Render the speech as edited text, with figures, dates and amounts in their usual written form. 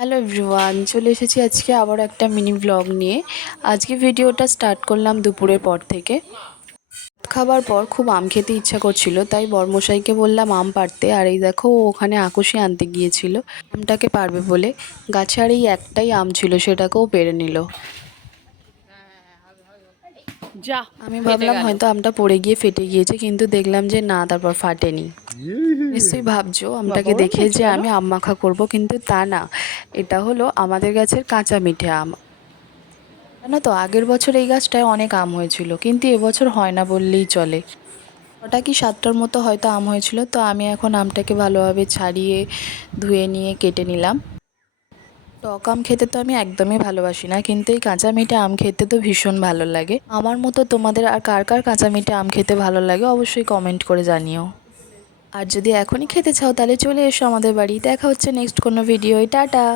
Hello everyone, চলে এসেছি আজকে আবার একটা মিনি ব্লগ নিয়ে। আজকে ভিডিওটা স্টার্ট করলাম দুপুরের পর থেকে। খাবার পর খুব আম খেতে ইচ্ছা করছিল, তাই বরমশাইকে বললাম আম পাড়তে। আর এই দেখো, ও ওখানে আকুশি আনতে গিয়েছিল আমটাকে পারবে বলে। গাছে আর এই একটাই আম ছিল, সেটাকেও পেরে নিল। আমি ভাবলাম হয়তো আমটা পড়ে গিয়ে ফেটে গিয়েছে, কিন্তু দেখলাম যে না, তারপর ফাটেনি। নিশ্চয়ই ভাবছো আমটাকে দেখে যে আমি আম মাখা করবো, কিন্তু তা না। এটা হলো আমাদের গাছের কাঁচা মিঠে আম। জানো তো, আগের বছর এই গাছটায় অনেক আম হয়েছিল, কিন্তু এবছর হয় না বললেই চলে। 6টা কি 7টার মতো হয়তো আম হয়েছিল। তো আমি এখন আমটাকে ভালোভাবে ছাড়িয়ে ধুয়ে নিয়ে কেটে নিলাম। টক আম খেতে তো আমি একদমই ভালোবাসি না, কিন্তু এই কাঁচা মিঠে আম খেতে তো ভীষণ ভালো লাগে। আমার মতো তোমাদের আর কার কার কাঁচা মিঠে আম খেতে ভালো লাগে অবশ্যই কমেন্ট করে জানিও। আর যদি এখনই খেতে চাও তাহলে চলে এসো আমাদের বাড়ি। দেখা হচ্ছে নেক্সট কোনো ভিডিওয়। টাটা।